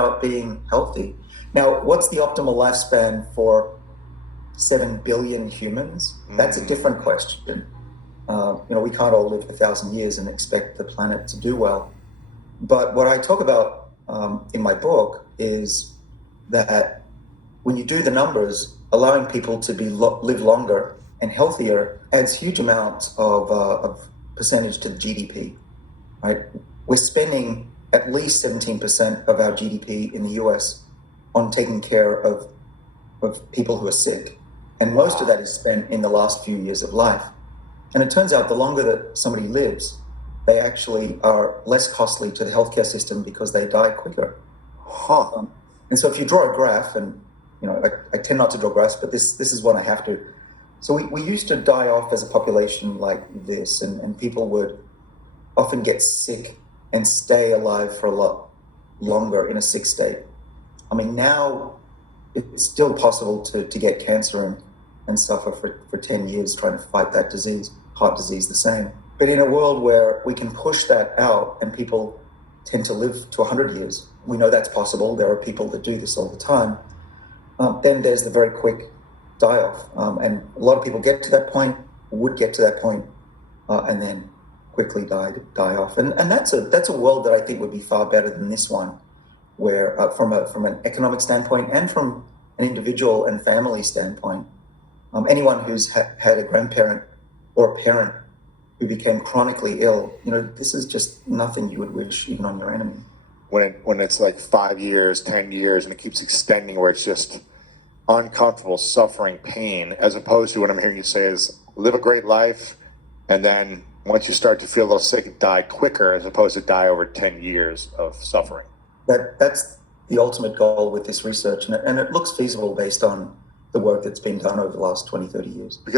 about being healthy. Now, what's the optimal lifespan for 7 billion humans? That's a different question. We can't all live 1,000 years and expect the planet to do well. But what I talk about in my book is that when you do the numbers, allowing people to live longer and healthier adds huge amounts of percentage to the GDP, right? We're spending at least 17% of our GDP in the US on taking care of people who are sick. And most of that is spent in the last few years of life. And it turns out the longer that somebody lives, they actually are less costly to the healthcare system because they die quicker. And so if you draw a graph, and I tend not to draw graphs, but this is one I have to. So we used to die off as a population like this, and people would often get sick and stay alive for a lot longer in a sick state. I mean, now it's still possible to get cancer and suffer for 10 years trying to fight that disease, heart disease the same. But in a world where we can push that out and people tend to live to 100 years, we know that's possible. There are people that do this all the time. Then there's the very quick die-off. And a lot of people would get to that point, and then quickly die off. And that's a world that I think would be far better than this one, where from an economic standpoint and from an individual and family standpoint, anyone who's had a grandparent or a parent who became chronically ill, this is just nothing you would wish even on your enemy. When it's like 5 years, 10 years, and it keeps extending where it's just uncomfortable, suffering, pain, as opposed to what I'm hearing you say is live a great life, and then once you start to feel a little sick, die quicker, as opposed to die over 10 years of suffering. That's the ultimate goal with this research, and it looks feasible based on the work that's been done over the last 20, 30 years. Because